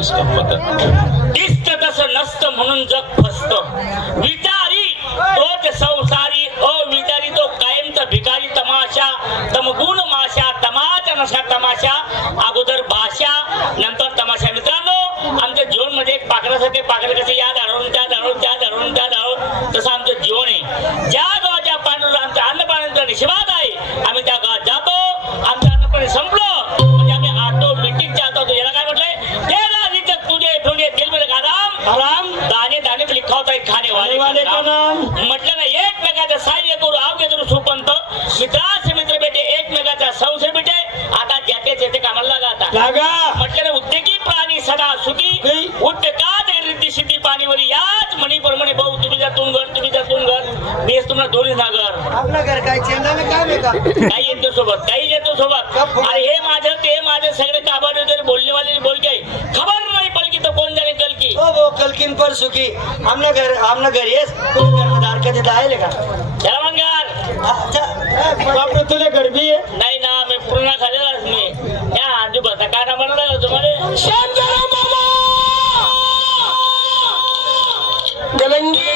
इसका पता दिसत तसं नसतं म्हणून जग फसत विचारी तोच संसारी अविचारी तो कायमचा भिकारी तमाशा तमगुण माशा तमाचा नशा तमाशा अगोदर भाषा नंतर तमाशा. मित्रांनो आमच्या जीवन मध्ये एक पाखरासारखे पाखर कसे या धाडून त्या धाडून त्या धाडून त्या धाडून तसं आमचं जीवन आहे. ज्या गावाच्या पांढर आमच्या अन्नपाण्याचा निशिबाद आहे आम्ही त्या गावात जातो. आमचं अन्नपाणी संपलं म्हणजे आम्ही ऑटोमॅटिक जातो. याला काय म्हटलंय ते राजीचे तुझे थोडे दिल में आराम आराम दाने दाने पे लिखा होता है खाने वाले का नाम. म्हटलं ना एकमेकाचं साह्य करू आवगे करू सुपंत मित्राचे मित्र बेटे एकमेकाचा संशय बेटे आता ज्याते जेते कामाला लागा. म्हटलं ना उद्योगी प्राणी सदा सुखी उद्योगात रिद्धी सिद्धी पाणीवरी याच म्हणी प्रमाणे भाऊ तुम्ही जातून घर बेस तुम्हाला दोन्ही नागर आपलं घर काय चेंदा में काय बेटा काही येतो सोबत काही येतो सोबत. अरे हे माझं ते माझं सगळे काबाड वगैरे बोलने वाले बोल के खबर नाही पडकी तो कोण जाने कल की वो कलकिन पर सुखी हमने घर येस घरदार का देता है लेका चला मंगार अच्छा बापरे तुझे घर भी है नाही ना मी पूर्ण खाल्लेलाच मी या आजूबाजूचा काय नाव म्हणलं तुम्हाला शांताराम मामा गलंगी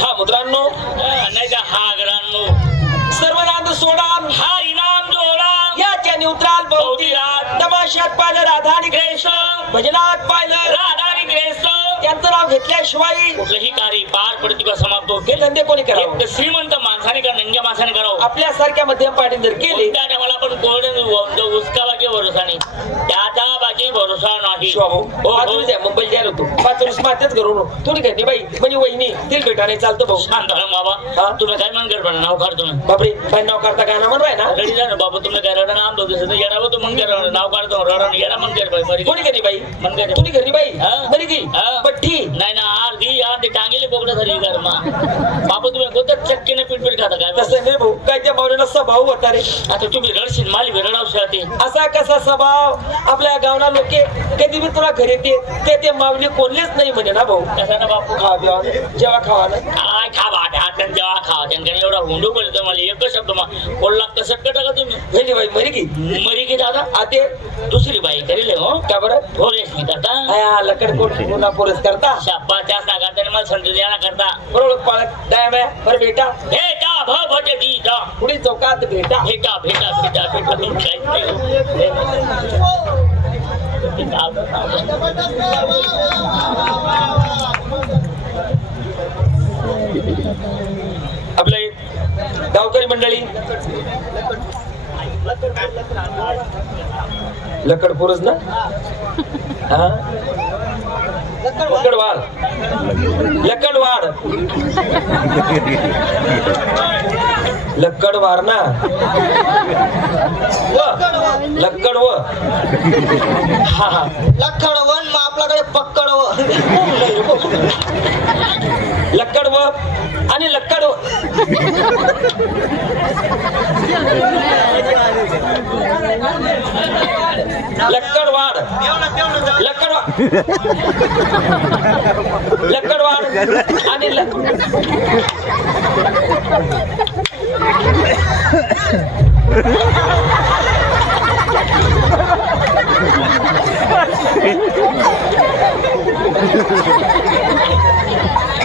हा मुद्रांनो नाही का हा ग्रांनो सर्व नांद सोडा हा इनाम जोडा याच्या न्यूट्रल भोवती तमाशात पाहिलं राधा आणि ग्रेस भजनात पाहिलं राधा आणि ग्रेस त्यांचं नाव घेतल्याशिवाय कुठलंही कार्य पार पडते किंवा समाप्त होते. हे धंदे कोणी करावं एक श्रीमंत माणसाने का नंग्या माणसाने करावं. आपल्यासारख्या मध्यम पाणी जर केले त्या टायमाला आपण कोण उसका बाकी भरोसा नाही त्याचा बाकी भरोसा नाही. मुंबईला जायला होतो 5 वर्ष मातेच घरून थोडी काही बाई म्हणजे वहिनी तिल भेटाने चालतो भाऊ शांत राहा बाबा तुम्ही काय मन कर नाव काढ तुम्ही बापरे बाई नाव करता काय ना म्हणताय ना रेडी जा ना बाबा तुम्ही काय रडा नाम दो येणार तो मग कर नाव काढतो रडा येणार मन कर बाई कोणी घरी बाई मन कर कोणी घरी बाई हा. बरी गी हा. पट्टी नाही ना अर्धी अर्धी टांगेले बोकडा झाली घरमा बाबा तुम्ही कोणत्या चक्कीने पीठ खाता काय तसं नाही भाऊ काय त्या मावळीला स्वभाव होता रे आता तुम्ही रडशील माली रडावशा ते असा कसा स्वभाव आपल्या गावना लोके कधी मी तुला घरी येते ते माऊली कोणलेच नाही म्हणे ना भाऊ कसा ना बापू खा द्या जेव्हा खावा ना काय खावा हातात जेव्हा खावा त्यांच्याकडे एवढा हुंडू बोलतो मला एकच शब्द कोल्हा कसं कटा का तुम्ही गेली बाई मरी की मरी की दादा आते दुसरी बाई करेल हो का बरं थोडेच नाही करता आया लकड कोट पुन्हा पोरस करता शाब्बा जास्त करता मला संधी द्यायला करता बरोबर पाळत दाय बाय बरं बेटा भेटा भटे दीदा पुढे चौकात भेटा भेटा भेटा भेटा भेटा तुम्ही काहीच नाही आपले गावकरी मंडळी लकड पुरुष ना हा लकडवाड लकडवाड लकडवार ना लक्कड व हा हा लखड वन मग आपल्याकडे पक्कड व लक्कड व आणि लक्कड व लक्कडवाड लक्कडवाड लक्कडवाड आणि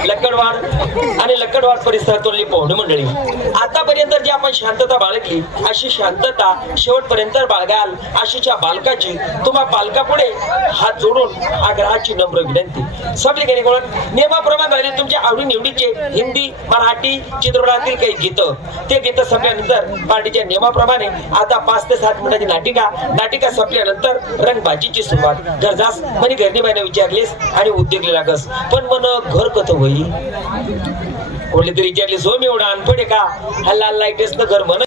लक्कडवाड आणि मार्केटवाड परिसरातली पाहुणे मंडळी, आतापर्यंत जी आपण शांतता बाळगली अशी शांतता शेवटपर्यंत बाळगाल अशीच्या बालकाची तुम्हा बालकापुढे हात जोडून आग्रहाची नम्र विनंती. सबले काही नियमाप्रमाणे झाले तुमच्या आवडी निवडीचे हिंदी मराठी चित्रपटातील काही गीतं, ते गीतं संपल्यानंतर पार्टीच्या नियमाप्रमाणे आता 5 ते 7 मिनिटाची नाटिका संपल्यानंतर रंगबाजीची सुरुवात. गरजास म्हणे घरनी बाईने विचारलीस आणि उद्योगले लागस, पण मन घर कथ होई कोणली तरी विचारलीस हो मी एवढा अनपड आहे का, हल्ला लाईटेस न घर म्हण